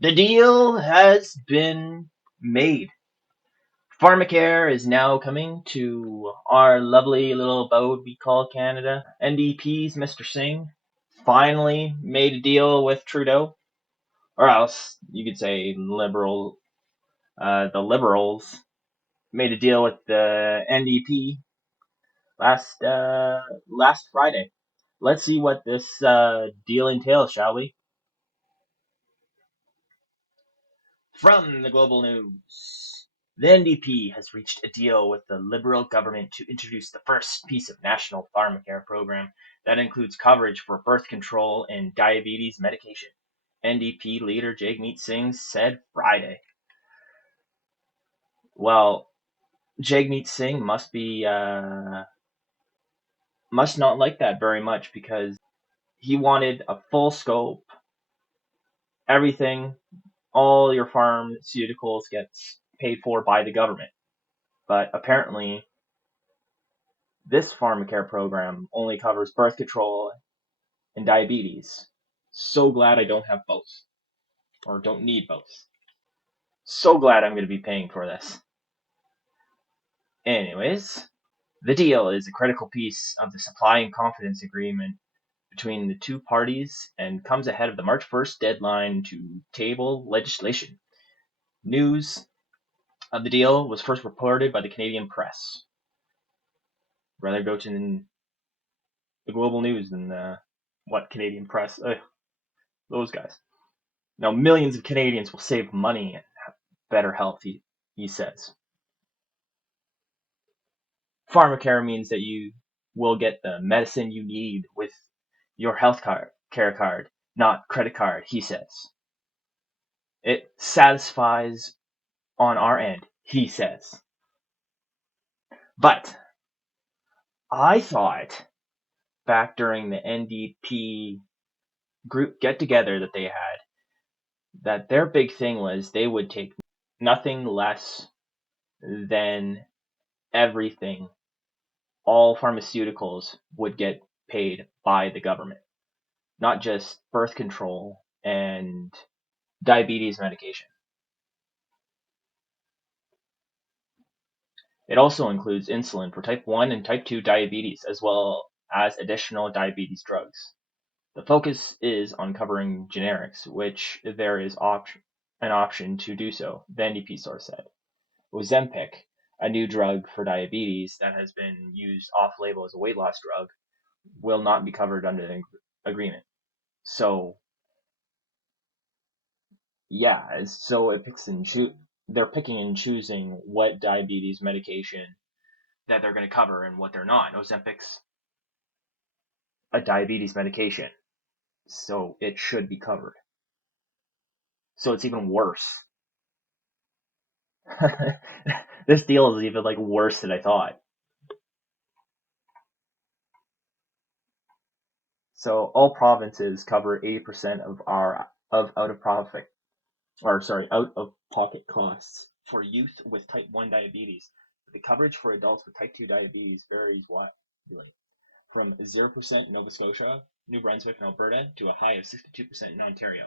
The deal has been made. PharmaCare is now coming to our lovely little abode we call Canada. NDP's Mr. Singh finally made a deal with Trudeau, or else you could say liberal. The Liberals made a deal with the NDP last Friday. Let's see what this deal entails, shall we? From the global news. The NDP has reached a deal with the Liberal government to introduce the first piece of national PharmaCare program that includes coverage for birth control and diabetes medication, NDP leader Jagmeet Singh said Friday. Well, Jagmeet Singh must not like that very much because he wanted a full scope, everything, all your pharmaceuticals gets paid for by the government. But apparently, this PharmaCare program only covers birth control and diabetes. So glad I don't have both, or don't need both. So glad I'm going to be paying for this. Anyways, the deal is a critical piece of the supply and confidence agreement between the two parties and comes ahead of the March 1st deadline to table legislation. News of the deal was first reported by the Canadian press. Rather go to the global news than what Canadian press? Those guys. Now, millions of Canadians will save money and have better health, he says. PharmaCare means that you will get the medicine you need with your care card, not credit card, he says. It satisfies on our end, he says. But I thought back during the NDP group get together that they had that their big thing was they would take nothing less than everything. All pharmaceuticals would get paid by the government, not just birth control and diabetes medication. It also includes insulin for type 1 and type 2 diabetes, as well as additional diabetes drugs. The focus is on covering generics, which there is an option to do so, the NDP source said. Ozempic, a new drug for diabetes that has been used off-label as a weight loss drug, will not be covered under the agreement. So yeah, so they're picking and choosing what diabetes medication that they're going to cover and what they're not. Ozempic's a diabetes medication, so it should be covered. So it's even worse. This deal is even like worse than I thought. So all provinces cover 80% of our of out of pocket costs for youth with type 1 diabetes. The coverage for adults with type 2 diabetes varies widely, from 0% in Nova Scotia, New Brunswick, and Alberta to a high of 62% in Ontario.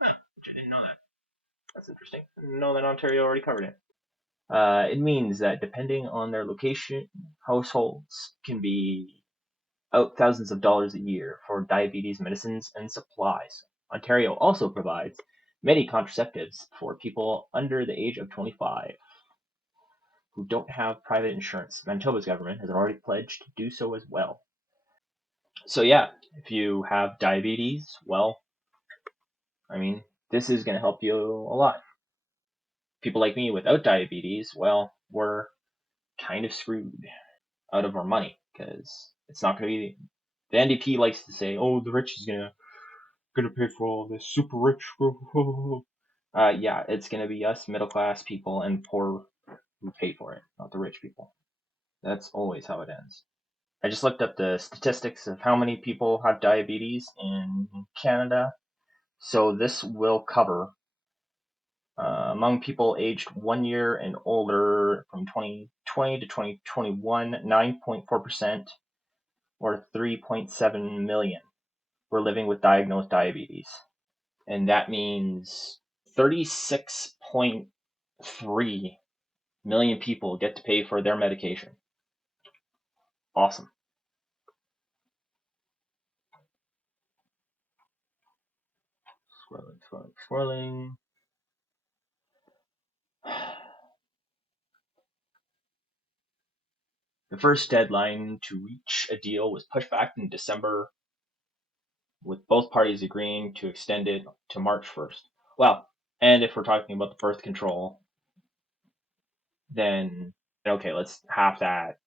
Huh, which I didn't know that. That's interesting. I didn't know that Ontario already covered it. It means that depending on their location, households can be out thousands of dollars a year for diabetes medicines and supplies. Ontario also provides many contraceptives for people under the age of 25 who don't have private insurance. Manitoba's government has already pledged to do so as well. So yeah, if you have diabetes, well, I mean, this is going to help you a lot. People like me without diabetes, well, we're kind of screwed out of our money because it's not going to be. The NDP likes to say, "Oh, the rich is gonna pay for all this, super rich." Yeah, it's gonna be us middle class people and poor who pay for it, not the rich people. That's always how it ends. I just looked up the statistics of how many people have diabetes in Canada. So this will cover among people aged 1 year and older from 2020 to 2021, 9.4%, or 3.7 million, were living with diagnosed diabetes. And that means 36.3 million people get to pay for their medication. Awesome. Scrolling. The first deadline to reach a deal was pushed back in December, with both parties agreeing to extend it to March 1st. Well, and if we're talking about the birth control, then okay, let's half that.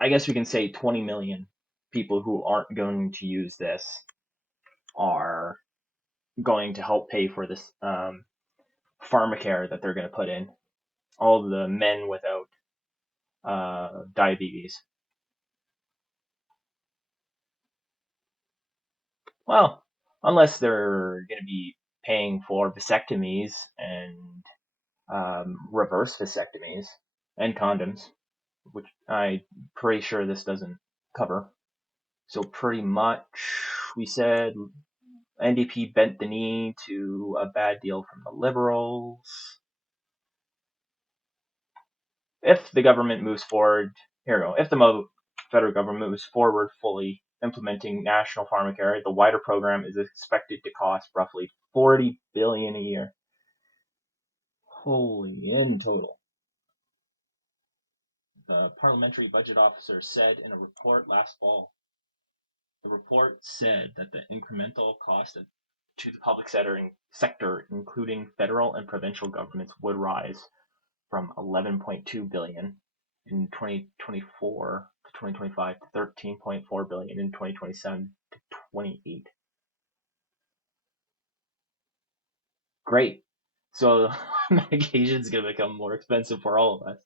I guess we can say 20 million people who aren't going to use this are going to help pay for this PharmaCare that they're going to put in. All the men without diabetes. Well, unless they're going to be paying for vasectomies and reverse vasectomies and condoms, which I'm pretty sure this doesn't cover. So pretty much we said NDP bent the knee to a bad deal from the Liberals. If the government moves forward, here we go. If the federal government moves forward fully implementing national PharmaCare, the wider program is expected to cost roughly $40 billion a year. Holy, in total. The parliamentary budget officer said in a report last fall. The report said that the incremental cost to the public sector, including federal and provincial governments, would rise from $11.2 billion in 2024 to 2025 to $13.4 billion in 2027 to 28. Great. So medication is going to become more expensive for all of us.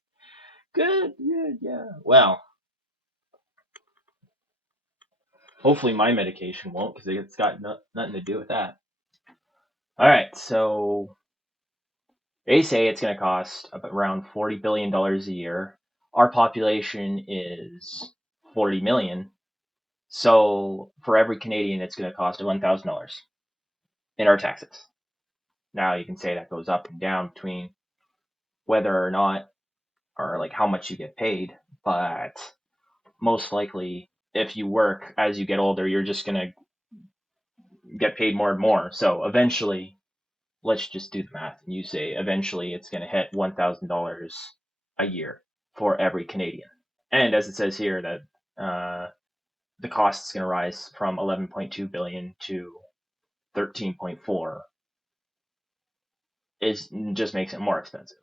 Good, yeah. Well, hopefully my medication won't, because it's got nothing to do with that. All right, so they say it's going to cost around $40 billion a year. Our population is 40 million. So for every Canadian, it's going to cost $1,000 in our taxes. Now you can say that goes up and down between whether or not, or like how much you get paid, but most likely if you work as you get older, you're just going to get paid more and more. So eventually, let's just do the math. And you say eventually it's going to hit $1,000 a year for every Canadian. And as it says here, that the cost is going to rise from 11.2 billion to 13.4 just makes it more expensive.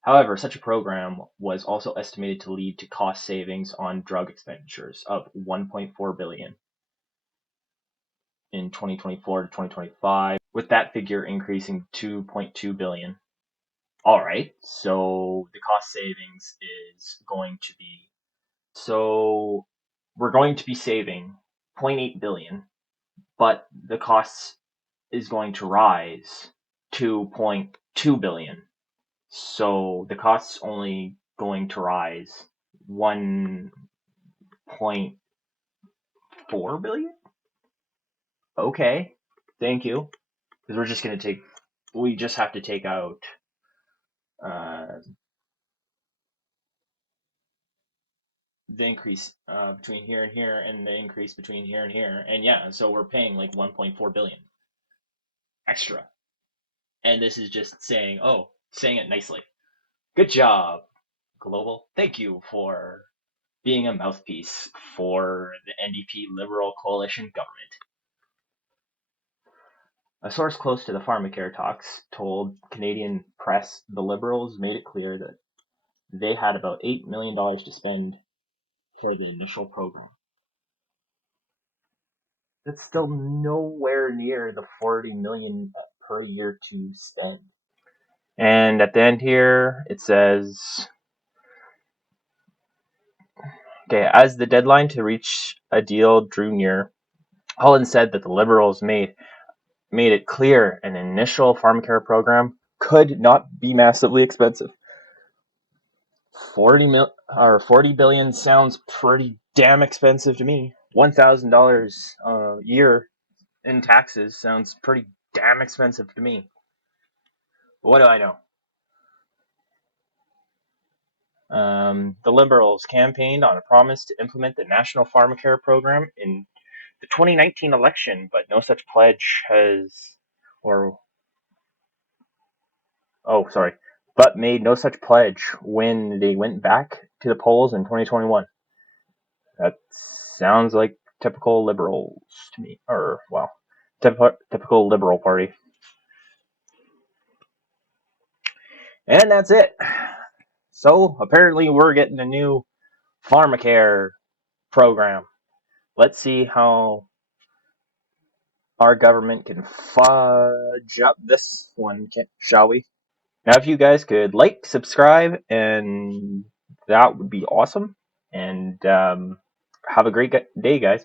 However, such a program was also estimated to lead to cost savings on drug expenditures of 1.4 billion in 2024 to 2025, with that figure increasing to 2.2 billion. All right, so the cost savings is going to be, so we're going to be saving 0.8 billion, but the costs is going to rise to 0.2 billion. So the cost's only going to rise 1.4 billion? Okay, thank you. Because we just have to take out the increase between here and here, and the increase between here and here, and yeah, so we're paying like 1.4 billion extra. And this is just saying it nicely. Good job, Global. Thank you for being a mouthpiece for the NDP Liberal coalition government. A source close to the PharmaCare talks told Canadian press the Liberals made it clear that they had about $8 million to spend for the initial program. That's still nowhere near the 40 million per year to spend. And at the end here, it says, okay, as the deadline to reach a deal drew near, Holland said that the Liberals made it clear an initial PharmaCare program could not be massively expensive. 40 billion sounds pretty damn expensive to me. $1,000 a year in taxes sounds pretty damn expensive to me. But what do I know? The Liberals campaigned on a promise to implement the National PharmaCare program in the 2019 election, but no such pledge has, or, oh, sorry, but made no such pledge when they went back to the polls in 2021. That sounds like typical liberals to me, or, well, typical liberal party. And that's it. So apparently we're getting a new PharmaCare program. Let's see how our government can fudge up this one, shall we? Now, if you guys could like, subscribe, and that would be awesome. And have a great day, guys.